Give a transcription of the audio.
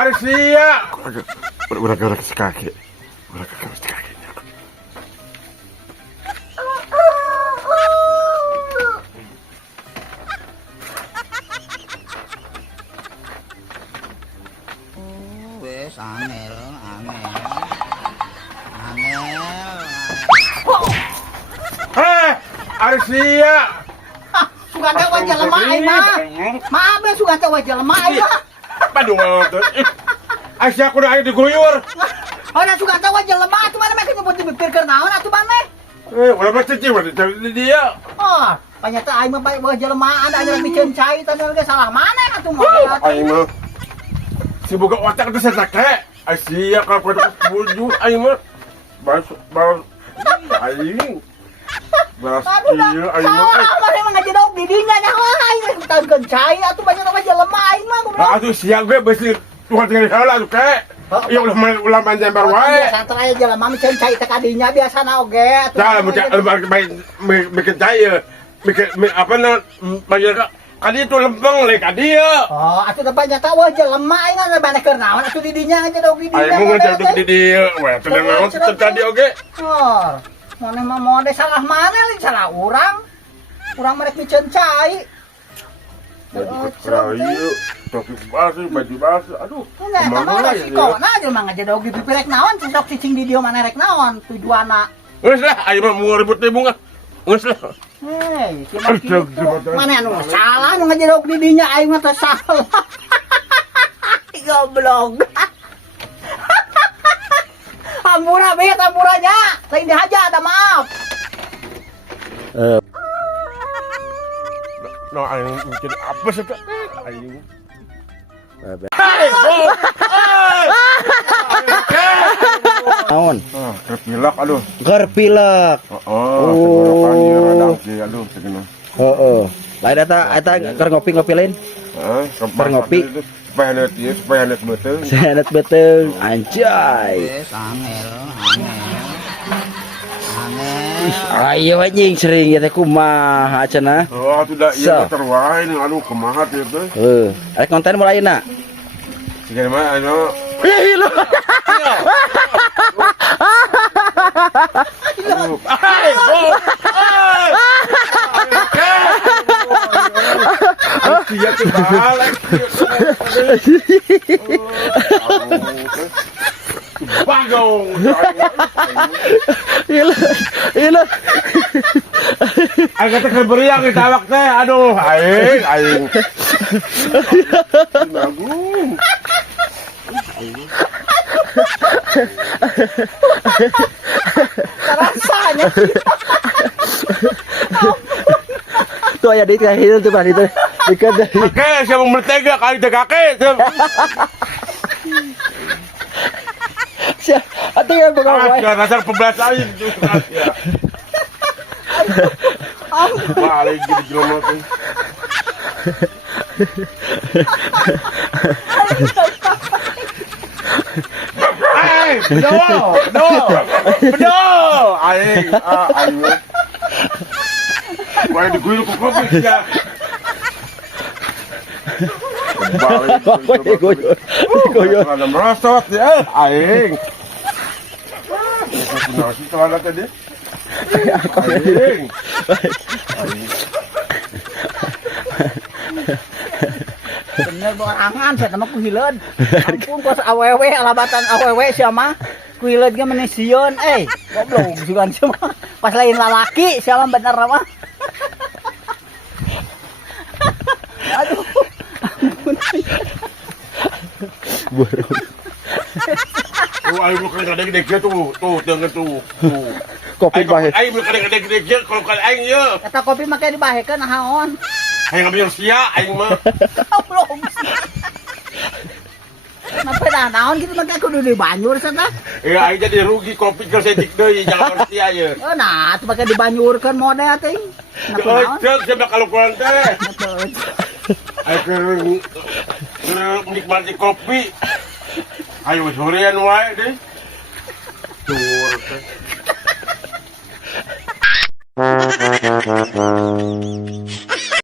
Arsia. Udah gerak kaki. Udah gerak kakinya. Wes angel. Arsia. Suka ada wajah lemah mah. Maaf ya suka ada wajah lemah mah. Aduh, Arsia aku udah diguyur. Oh, nah suka ada wajah lemah tuh mana mereka nyebut bibir kenaon atuh mana? Udah pasti cium di dia. Oh, ternyata aing mah baik wajah lemah ada bikin cai tadi ge salah mana atuh mah. Aing mah si boga otak itu saya sakit. Arsia kalau pada buju aing mah baru aing. Balas iya aing mah. Salah emang ngajedog di dinya nya aing tahun cai atuh banyak wajah lemah aing mah goblok. Atuh siang gue besi Tuhan tinggal heula tuh kek. Ya ulah panjang baru wae. Santer aya jelema mah can cai teh kadinya biasana oge atuh. Tah bikin cai bikin apa na panjang kadi itu lempeng lek kadi ya. Oh, atuh teh banyak tah wajah lemah aing mah bane keur naon atuh di dinya ngajedog di dinya. Aing mau ngejaduk di dieu. Wah, teu naon tadi oge. Oh, mana mah mode salah mana li salah urang. Urang merek bikin cai. Rayu, topi basi, baju basi, aduh. Enggak, kemana sih kok? Nah, jelema ngajedog di pipi rek naon, cicok cicing di dieu mana rek naon tujuanna. Geus lah, ayo mah mau ribut teh bunga. Geus lah. Hei, kitu. Mana anu salah nu ngajedog di dinya aing mah teh salah. Goblok. Hampura bet hampuranya. Lain dihaja, ada maaf. No, aing bikin apa sih kak? Aing. Naon? Kepilak aduh. Gerpilek. Tenggorokannya radang sih aduh segini. Heeh. Lain eta keur ngopi-ngopi lain. Keur ngopi. Supaya net betul. Sehat betul. Anjay. Wes angel. Ayo anjing sering ya teh kumaha cenah. Oh, sudah iya terwae nih aduh kumaha teh teh. Ada konten mulai nak. Segini mah anu. Iya kebalik. Bagong. Ilah. Aing kata kerberiang ditawak teh. Aduh, aing. Bagung. Rasanya Tuh ya dit kayak itu tadi tuh. Ikan dari. Oke, siapa mertega kali teh kakek. Atau yang pegawai. Dasar pembelas aing. Balik gitu jelema teh. Bedo. Aing. Wah, diguyur kok kopi ya. Diguyur. Ada merosot ya, aing. Nasi celana tadi. Aing. bener borangan saya mah kuhileun. Ampun kos awewe alabatan awewe sia mah. Kuhileun ge meuni sieun goblok sugan sia mah. Pas lain lalaki sia mah bener mah. Aduh. Burung. Aing bukan gede-gede tuh denger tuh. Kopi bahe. Aing bukan gede-gede kalau kan aing ye. Eta kopi make dibahekeun naon? Aing ngambil sia aing mah. Belum. Napa dah naon gitu make kudu di banjur cenah. Ya aing jadi rugi kopi keur sedik deui jangan sia ye. Oh nah, atuh make dibanjurkeun mode teh. Oh, coba kalau kurang teh. Aing menikmati kopi. Ayo sorean wae deh. Tur teh.